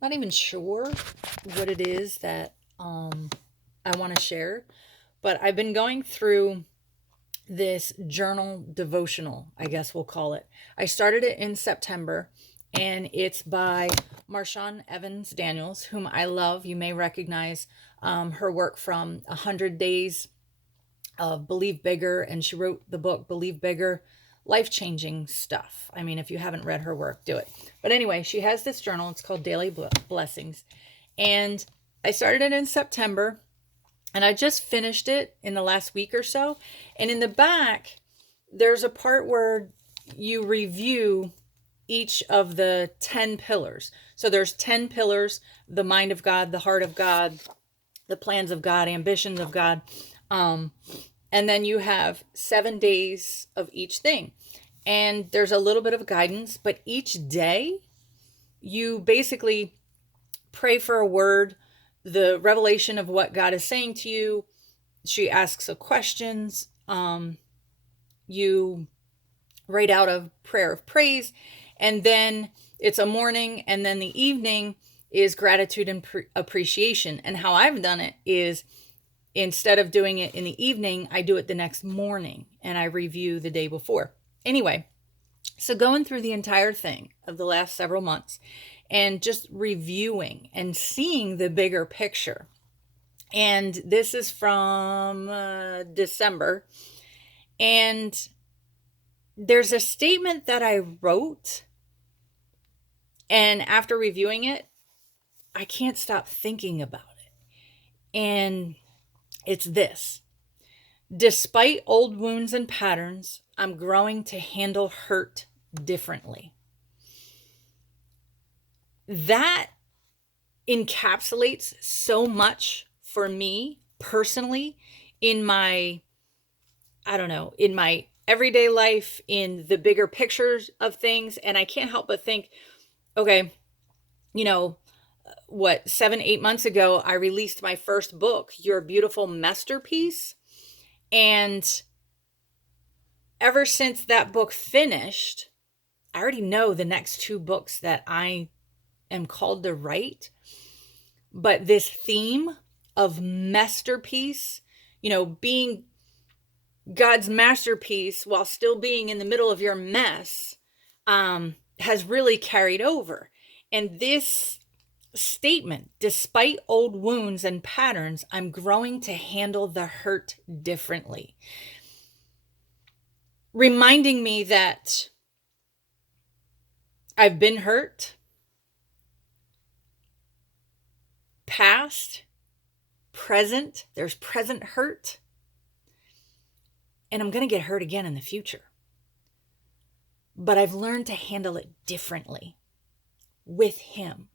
Not even sure what it is that I want to share, but I've been going through this journal devotional, I guess we'll call it. I started it in September, and it's by Marshawn Evans Daniels, whom I love. You may recognize her work from 100 Days of Believe Bigger, and she wrote the book Believe Bigger, life changing stuff. I mean, if you haven't read her work, do it. But anyway, she has this journal. It's called Daily Blessings. And I started it in September, and I just finished it in the last week or so. And in the back, there's a part where you review each of the 10 pillars. So there's 10 pillars: the mind of God, the heart of God, the plans of God, ambitions of God. Um, and then you have 7 days of each thing. And there's a little bit of guidance, but each day you basically pray for a word, the revelation of what God is saying to you. She asks a questions. You write out a prayer of praise, and then it's a morning, and then the evening is gratitude and appreciation. And how I've done it is, instead of doing it in the evening, I do it the next morning and I review the day before. Anyway, so going through the entire thing of the last several months and just reviewing and seeing the bigger picture. And this is from December. And there's a statement that I wrote, and after reviewing it, I can't stop thinking about it. And it's this: despite old wounds and patterns, I'm growing to handle hurt differently. That encapsulates so much for me personally in my, I don't know, in my everyday life, in the bigger pictures of things. And I can't help but think, okay, you know, what, 7, 8 months ago, I released my first book, Your Beautiful Masterpiece. And ever since that book finished, I already know the next two books that I am called to write. But this theme of masterpiece, being God's masterpiece while still being in the middle of your mess, has really carried over. And this statement, despite old wounds and patterns, I'm growing to handle the hurt differently. Reminding me that I've been hurt, past, present, there's present hurt, and I'm going to get hurt again in the future. But I've learned to handle it differently with Him.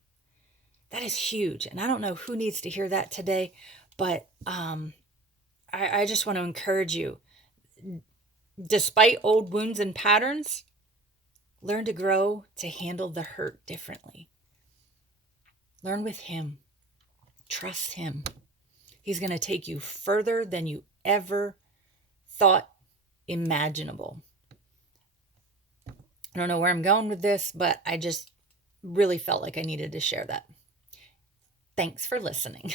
That is huge. And I don't know who needs to hear that today, but I just want to encourage you. Despite old wounds and patterns, learn to grow to handle the hurt differently. Learn with Him. Trust Him. He's going to take you further than you ever thought imaginable. I don't know where I'm going with this, but I just really felt like I needed to share that. Thanks for listening.